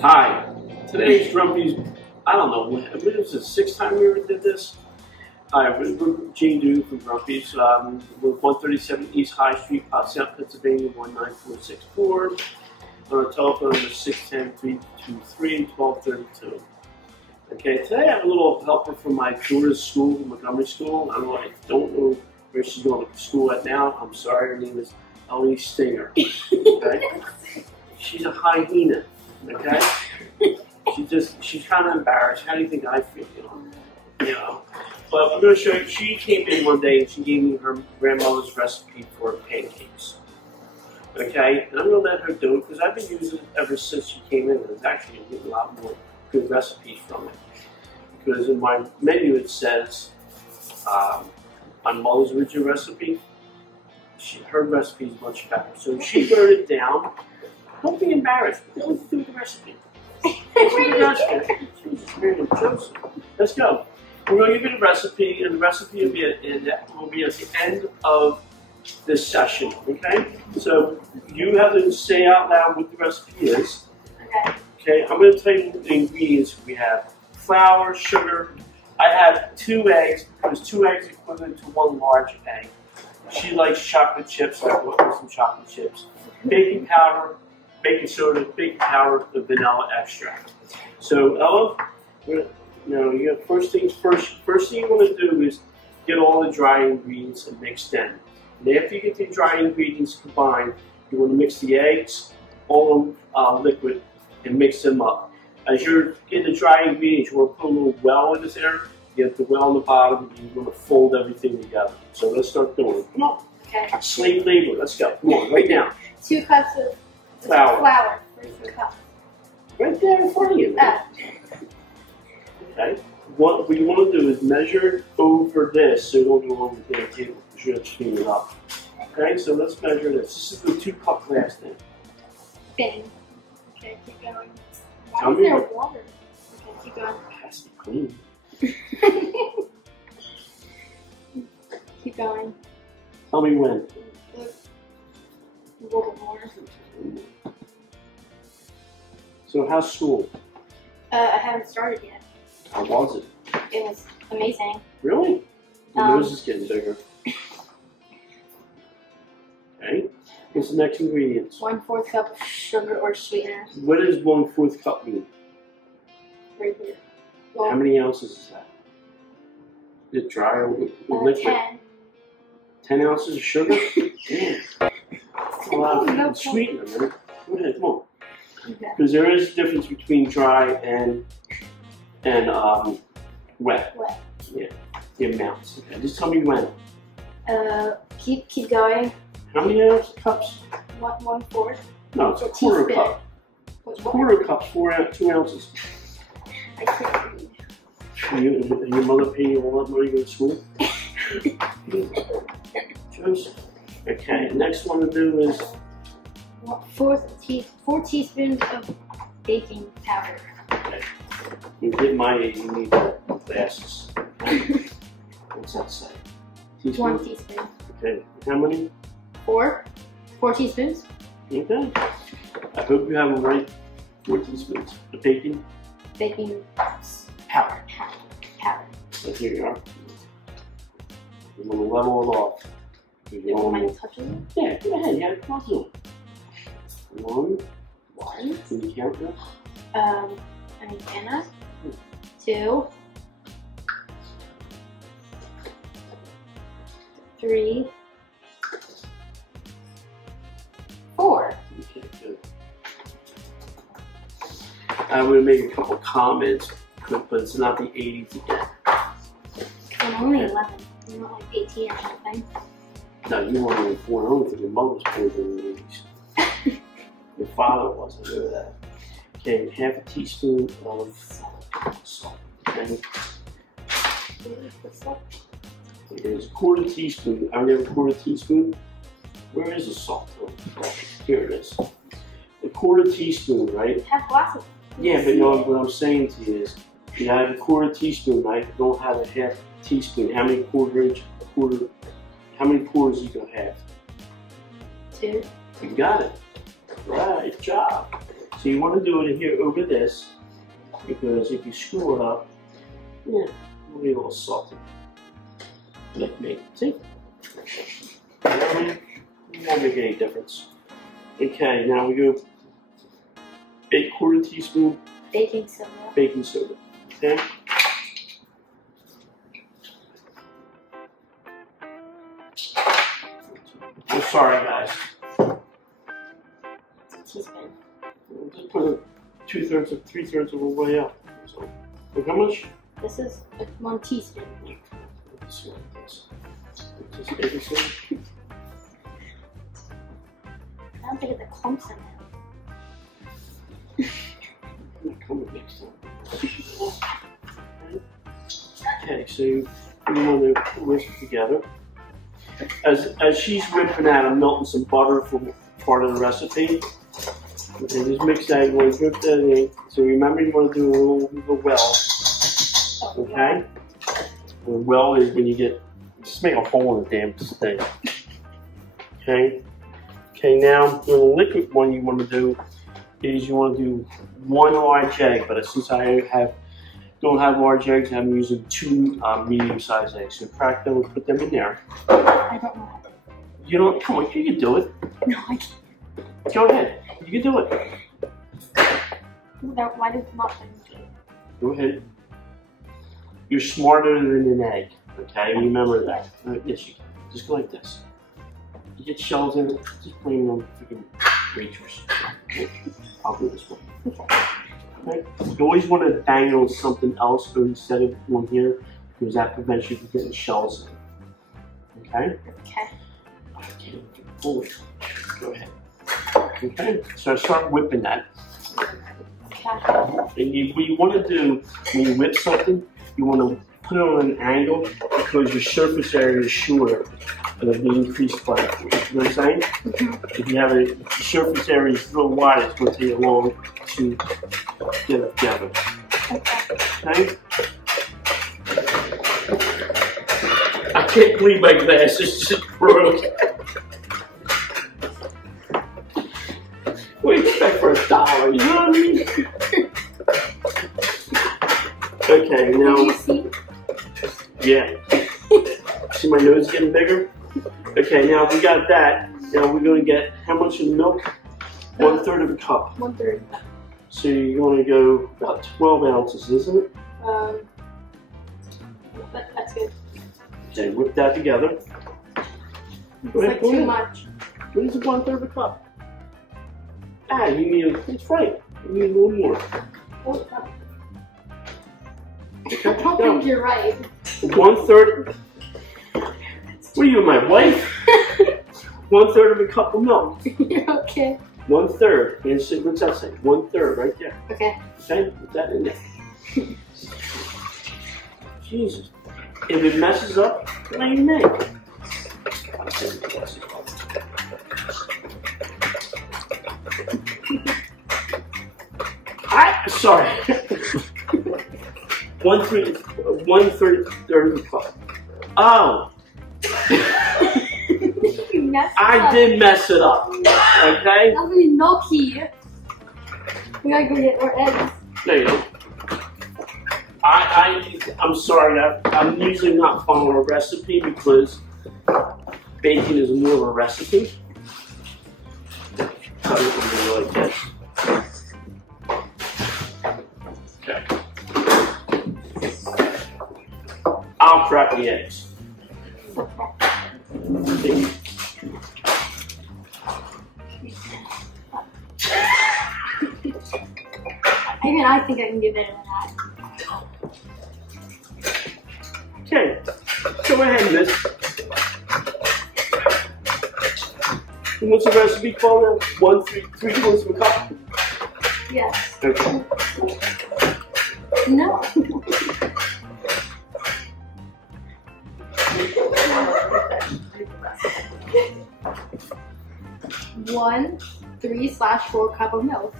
Hi, today's Grumpy's, I don't know, I believe it's the 6th time we ever did this. Hi, we're Gene Dew from Grumpy's. We're 137 East High Street, Potsdam, Pennsylvania, 19464. On our telephone number 610-323-1232. Okay, today I have a little helper from my daughter's school, Montgomery School. I don't know where she's going to school at now. I'm sorry, her name is Ellie Stinger. Okay? She's a hyena. Okay? She's kind of embarrassed. How do you think I feel? You know? But I'm going to show you. She came in one day and she gave me her grandmother's recipe for pancakes. Okay? And I'm going to let her do it because I've been using it ever since she came in. And it's actually getting a lot more good recipes from it. Because in my menu it says, my mother's original recipe, her recipe is much better. So she wrote it down. Don't be embarrassed. Let's do the recipe. Let's go. We're going to give you the recipe, and the recipe will be at the end of this session. Okay? So you have to say out loud what the recipe is. Okay. Okay. I'm going to tell you the ingredients we have: flour, sugar. I have 2 eggs because 2 eggs is equivalent to 1 large egg. She likes chocolate chips. I brought her some chocolate chips. Baking powder, baking soda, baking powder, the vanilla extract. So Ella, you got first thing you want to do is get all the dry ingredients and mix them. And after you get the dry ingredients combined, you want to mix the eggs, all liquid, and mix them up. As you're getting the dry ingredients, you want to put a little well in this area. You get the well on the bottom, and you're going to fold everything together. So let's start doing it. Come on. Okay. Slave labor. Let's go. Come on, right now. 2 cups of Flour. Where's the cup? Right there in front of you, man. Okay. What you want to do is measure over this so you don't go on the damn table because you're going to clean it up. Okay, so let's measure this. This is the 2-cup glass thing. Thin. Okay, keep going. Tell Why is me there what- water? Okay, keep going. It has to be clean. Keep going. Tell me when. A little bit more. So how's school? I haven't started yet. How was it? It was amazing. Really? Your nose is getting bigger. Okay. What's the next ingredients? 1/4 cup of sugar or sweetener. What does 1/4 cup mean? Right here. How Well, many ounces is that? Is it dry or liquid? 10. 10 ounces of sugar? Damn. That's a lot No of sweetener, man. Go ahead, come on. Okay. Because there is a difference between dry and wet. Wet. Yeah, the amounts. Okay, just tell me when. Keep going. How many cups? 1/4. No, it's a A quarter teaspoon. cup. What's Quarter cup's 2 ounces. I can't read. And your mother paid you all that money to go to school? Joseph. Okay, next one to do is 4 teaspoons of baking powder. okay. You get my age, you need glasses. What's that say? 1 teaspoon. Okay, how many? 4 teaspoons. Okay. I hope you have the right 4 teaspoons. The baking Baking powder. powder. So here you are. I'm going to level it off. You don't mind touching it? Yeah, go ahead. You have a puzzle. 1. 1. Can you count that? I mean, Anna. 2. 3. 4. Okay, good. I would make a couple comments, but it's not the 80s again. I'm only 11. I'm not like 18 or something. No, you weren't even born. I don't think your mother was born in the 80s. Your father wasn't. I know that. Okay, half a teaspoon of salt. Okay. There's a 1/4 teaspoon. I only have a 1/4 teaspoon. Where is the salt? Oh, here it is. A 1/4 teaspoon, right? Have glasses. Yeah, but no, what I'm saying to you is, you have a 1/4 teaspoon, right? You don't have a half teaspoon. How many how many quarters you gonna have? 2. You got it. Right, good job. So you want to do it here over this, because if you screw it up, yeah, it'll be a little salty. Like me. See? It won't make any difference. Okay, now we go 1/4 teaspoon Baking soda. baking soda. Okay? I'm sorry, guys. Teaspoon. We'll just put it 3/3 of the way up. So, look how much? This is 1 teaspoon. Just baking soda. I don't think it's a clumps in it. Come with next time. Okay, so you want to whisk it together. As she's whipping that, I'm melting some butter for part of the recipe. Okay, just mix that. You want to drip that in. So remember, you want to do a little well. Okay? The well is when you get, just make a hole in the damn thing. Okay? Okay, now the liquid one you want to do is you want to do 1 large egg, but since I don't have large eggs, I'm using 2 medium-sized eggs. So crack them and put them in there. I don't know how to. You don't, come on, you can do it. No, I can't. Go ahead, you can do it. Why did not do it? Go ahead. You're smarter than an egg, okay? Remember that. Yes, you can. Just go like this. You get shells in it, just blame it on freaking waitress. I'll do this one. Okay. You always want to bang on something else instead of one here, because that prevents you from getting shells in. Okay? Okay. Okay. Forward. Go ahead. Okay. So start whipping that. Okay. And what you want to do when you whip something, you want to put it on an angle because your surface area is shorter and it'll be increased by it. You know what I'm saying? If you have the surface area is real wide, it's going to take long to get it together. Okay? I can't believe my glasses just broke. What do you expect for $1? You know what I mean? Okay, now. Did you see? Yeah. See my nose getting bigger? Okay, now we got that. Now we're going to get how much in milk? 1/3 of a cup. 1/3. So you're going to go about 12 ounces, isn't it? That's good. Okay, whip that together. It's like too much. What is 1/3 of a cup? Ah, you need, it's right. You need a little more. I don't think you're right. 1/3. What are you, my wife? 1/3 of a cup of milk. You're okay. 1/3. And so what's that say? 1/3 right there. Okay. Okay, put that in there. Jesus. If it messes up, blame me. Sorry. 1/3 of a cup. Oh. I did mess it up. Okay? That was gnocchi. We gotta go get more eggs. There you go. I'm sorry. I'm usually not following a recipe because baking is more of a recipe. Cut it like this. Okay. I'll crack the eggs. Even I think I can do better than that. Okay, go ahead, miss. And what's the recipe called now? 3/4 of a cup? Yes. Okay. No. One 3/4 cup of milk.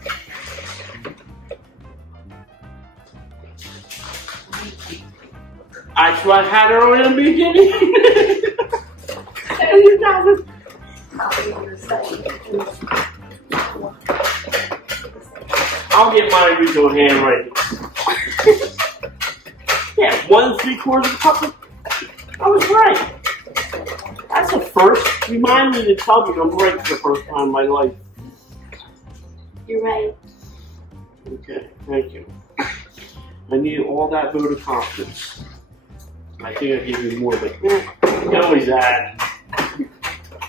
That's what I had earlier in the beginning. And you got it. I'll get my usual hand ready. Yeah, 1 3/4 cup. I was right. That's a first. Remind me to tell me I'm right for the first time in my life. You're right. Okay, thank you. I need all that vote of confidence. I think I gave you more, but you can always add.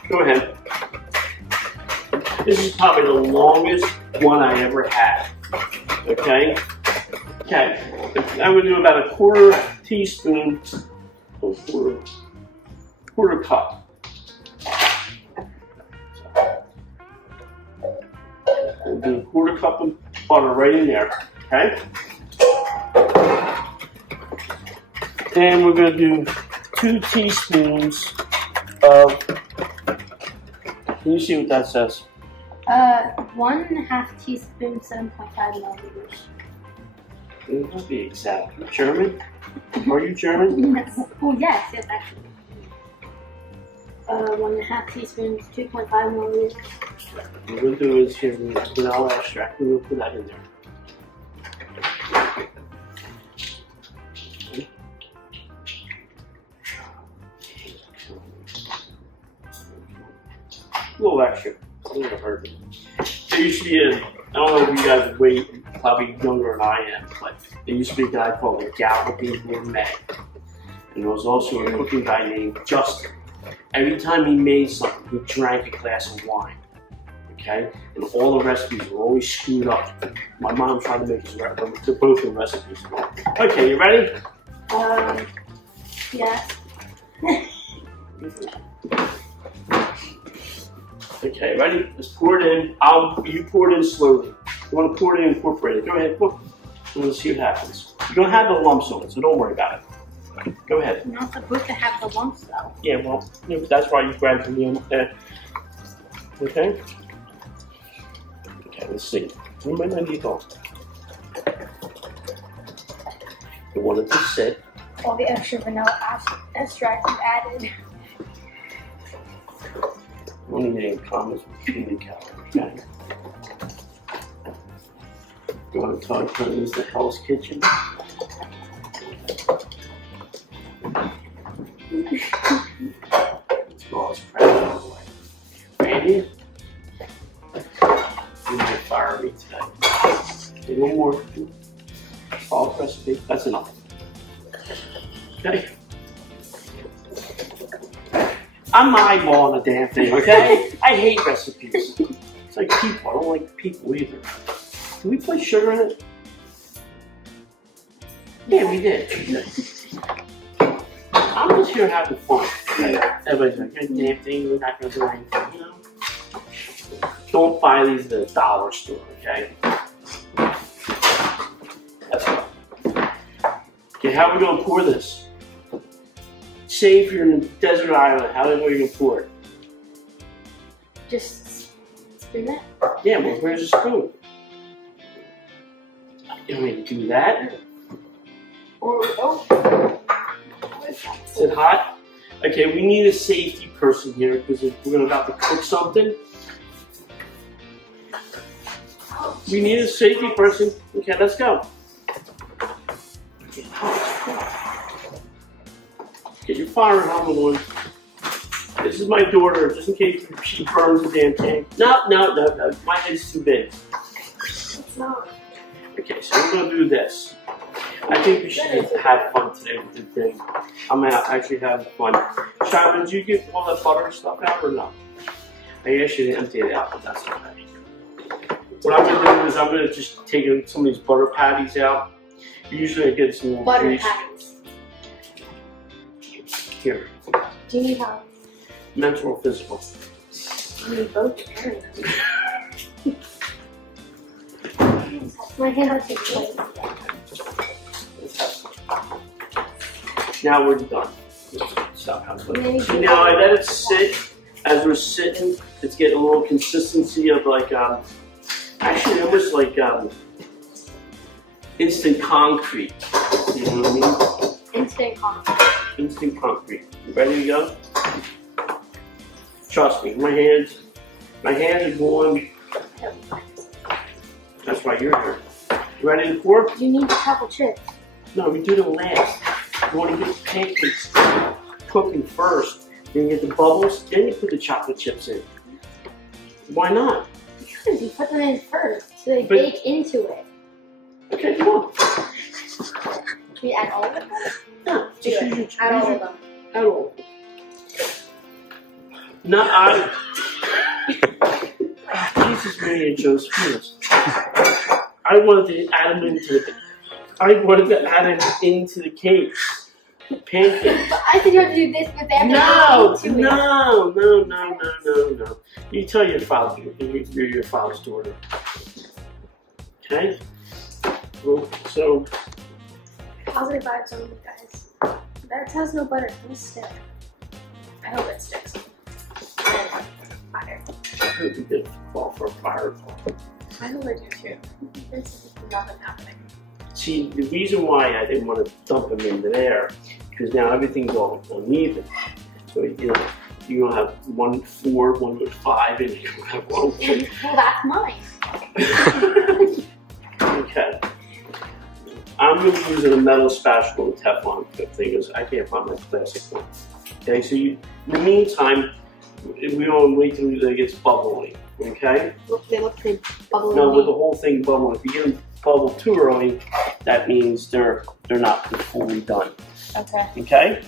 Go ahead. This is probably the longest one I ever had. Okay? Okay. I'm going to do about a 1/4 teaspoon, quarter cup. And do a 1/4 cup of butter right in there. Okay? And we're going to do 2 teaspoons of, can you see what that says? 1½ teaspoon, 7.5 milliliters. Let's be exact. German? Are you German? Oh, yes, actually. 1½ teaspoon, 2.5 milliliters. What we're going to do is here, vanilla extract. We're going to put that in there. A little extra. It's going to hurt me. There used to be I don't know if you guys are probably younger than I am, but there used to be a guy called the Galloping Gourmet. And there was also a cooking guy named Justin. Every time he made something, he drank a glass of wine. Okay? And all the recipes were always screwed up. My mom tried to make his both the recipes. Okay, you ready? Yeah. Okay, ready? Let's pour it in. You pour it in slowly. You want to pour it in and incorporate it. Go ahead. Look. And let's see what happens. You're going to have the lumps on it, so don't worry about it. Go ahead. You're not supposed to have the lumps, though. Yeah, well, that's why you grabbed the meal. Okay? Okay, let's see. We might not need all. You want it to sit. All the extra vanilla extract you added. Only name comments with peanut calories. Okay. Go ahead and talk about this the Hell's Kitchen. Let's go all this crap out of the way. Randy? You might fire me today. Okay, one more. Follow the recipe. That's enough. Okay. I'm eyeballing the damn thing, okay? I hate recipes. It's like people. I don't like people either. Did we put sugar in it? Yeah, we did. I'm just here having fun. Okay? Everybody's like, damn thing, we're not going to do anything, you know? Don't buy these at the dollar store, okay? That's fine. Okay, how are we going to pour this? Say if you're in a desert island, how do you know you're going to pour it? Just spoon it? Yeah, well, where's the spoon? You don't need to do that. Is it hot? Okay, we need a safety person here because we're about to cook something. We need a safety person. Okay, let's go. Get your fire helmet on. This is my daughter, just in case she burns the damn thing. No. My head's too big. It's not. Okay, so we're going to do this. I think we should just have fun today with the thing. I'm actually having fun. Sharman, did you get all that butter stuff out or no? I asked you to empty it out, but that's okay. What I'm going to do is I'm going to just take some of these butter patties out. Usually I get some little butter grease. patties. Here. Do you need help? Mental or physical? You need both. My hand will take place. Now we're done. Stop. Now I let it sit. As we're sitting, it's getting a little consistency of like, actually almost like instant concrete. You know what I mean? Instant concrete. Instant concrete. You ready to go? Trust me, my hands are going. That's why you're here. You ready to pour? You need the chocolate chips. No, we do them last. You want to get the pancakes cooking first. Then you get the bubbles. Then you put the chocolate chips in. Why not? Because you put them in first, so they bake into it. Okay, come on. Can we add all of them? Yeah, just use your Add all of them. Add all of them. No, Jesus, Mary, and Josephine. I wanted to add them into the. I wanted to add them into the cake. Pancakes. But I think you have to do this with them. No. You tell your father you're your father's daughter. Okay? Well, so. Positive vibes on you guys. That has no butter. It'll stick. I hope it sticks. Fire. I hope you did fall for a fire. I hope I do too. There's nothing happening. See, the reason why I didn't want to dump them into there, because now everything's all uneven. So, you know, you're going to have 1 4, 1 5, and you're going to have 1 3. Well, that's mine. Okay. I'm going to be using a metal spatula with Teflon thing because I can't find my plastic one. Okay, so in the meantime, we don't wait till it gets bubbly. Okay? They look pretty bubbly. No, with the whole thing bubbling. If you get them bubble too early, that means they're not fully done. Okay. Okay?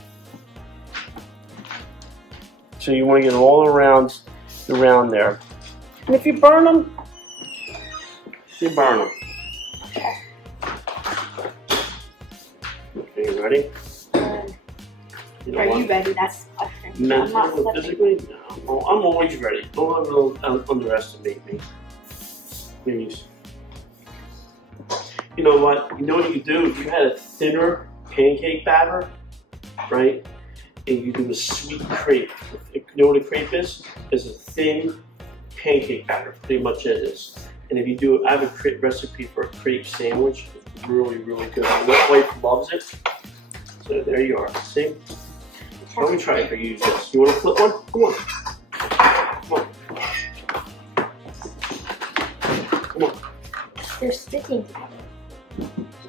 So you want to get all around there. And if you burn them, you burn them. Okay. Okay, you ready? You know Are what? you ready? That's the question. Mentally, I'm not physically? No. Well, I'm always ready. Don't ever underestimate me. Please. You know what? You know what you do? If you had a thinner pancake batter, right? And you do a sweet crepe. You know what a crepe is? It's a thin pancake batter. Pretty much it is. And if you do, I have a crepe recipe for a crepe sandwich. It's really, really good. My wife loves it. So there you are. See? Let me try to use this. You want to flip one? Come on. Come on. Come on. They're sticking together.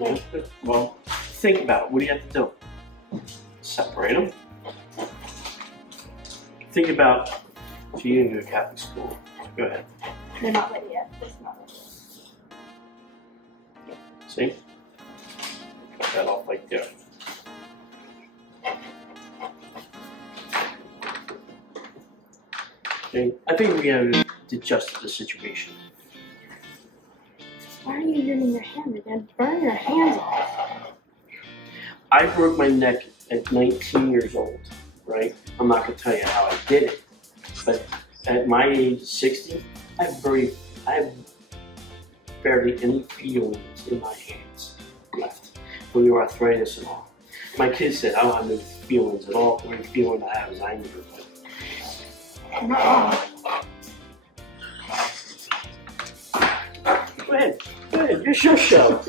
Yeah. Well, think about it. What do you have to do? Separate them. Think about, so you didn't go to Catholic school. Go ahead. They're not ready yet. It's not ready. See? Cut that off like there. Okay. I think we have to adjust to the situation. Why are you using your hand? You're going to burn your hands off. I broke my neck at 19 years old, right? I'm not going to tell you how I did it, but at my age, 60, I have barely any feelings in my hands left from the arthritis and all. My kids said I don't have no feelings at all. The only feeling I have is anger. You're not wrong. Go ahead. It's your show.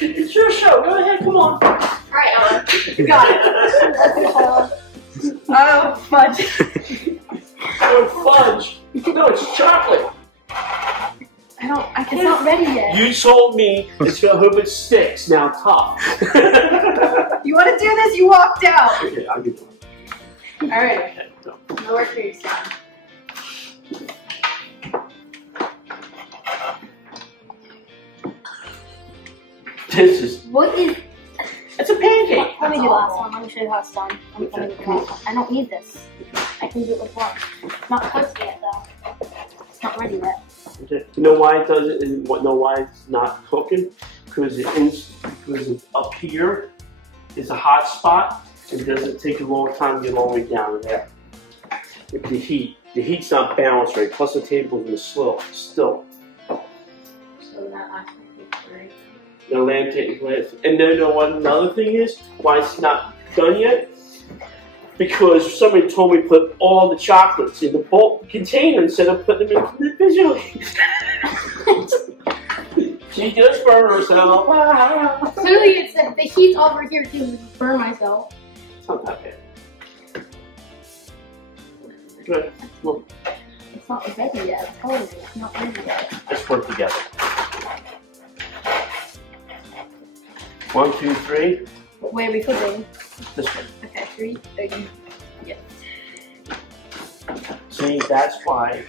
It's your show. Go ahead. Come on. All right, Ella. You got it. Oh, fudge. Oh, fudge. No, it's chocolate. It's not ready yet. You told me it's gonna hope it sticks. Now tough. You want to do this? You walked out. Okay, I'll do it. All right. Okay, go. No work for you, son. This is. What is? It's a pancake. Let me do the last one. Let me show you how it's done. Let me do the last one. I don't need this. I can do it with one. It's not cooked yet, though. It's not ready yet. Okay. You know why it does it? And know why it's not cooking? Because up here is a hot spot. It doesn't take a long time to get all the way down to there. With the heat's not balanced right. Plus the table's in the still. So that last pancake is ready. The lamb cake last. And then you know what another thing is? Why it's not done yet? Because somebody told me to put all the chocolates in the bulk container instead of putting them individually. She just burned herself. Clearly, it's the heat's over here to burn myself. It's not that bad. Good. Well, It's not ready yet. I'm telling you, it's not ready yet. let's work together. 1, 2, 3. Where are we flipping? This way. Okay, 3. Yeah. See, that's why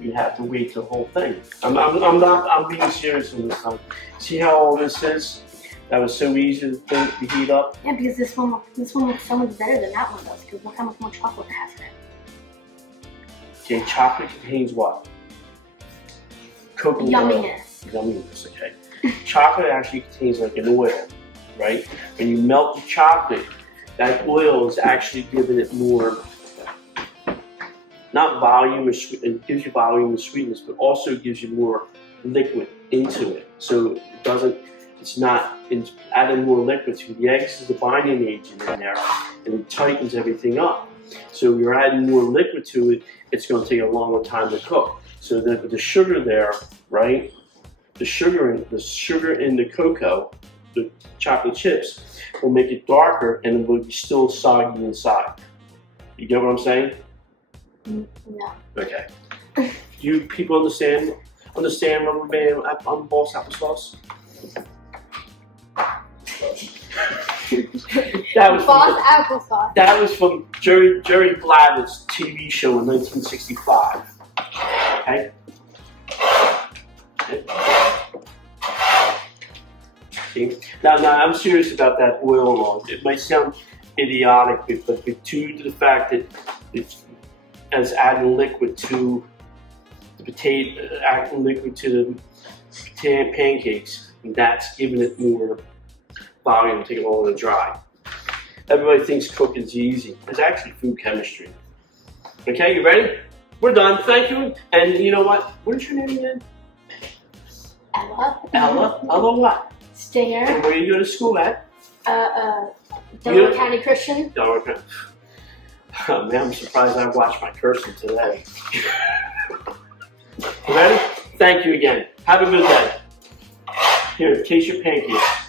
you have to wait the whole thing. I'm being serious on this one. See how all this is? That was so easy to heat up. Yeah, because this one looks so much better than that one does. Because look how much more chocolate it has in it. Okay, chocolate contains what? Coconut Yumminess. Yumminess, okay. Chocolate actually contains like an oil, right? When you melt the chocolate, that oil is actually giving it more, not volume or sweet, it gives you volume and sweetness, but also gives you more liquid into it. So it's not adding more liquid to it. The eggs is a binding agent in there, and it tightens everything up. So you're adding more liquid to it, it's going to take a longer time to cook. So the sugar there, right? The sugar in the cocoa, the chocolate chips, will make it darker and it will be still soggy inside. You get what I'm saying? No. Okay. Do you people understand rubber band on boss applesauce? That was from Jerry Gladden's TV show in 1965. Okay. See? Now I'm serious about that oil roll. It might sound idiotic, but due to the fact that it's as adding liquid to the potato, adding liquid to the pancakes, that's giving it more volume to take it all to dry. Everybody thinks cooking's easy. It's actually food chemistry. Okay, you ready? We're done. Thank you. And you know what? What is your name again? Ella. Ella? Ella what? Stinger. And where do you go to school at? Delaware County Christian. Delaware County. Oh man, I'm surprised I watched my cursing today. You ready? Thank you again. Have a good day. Here, taste your pancakes.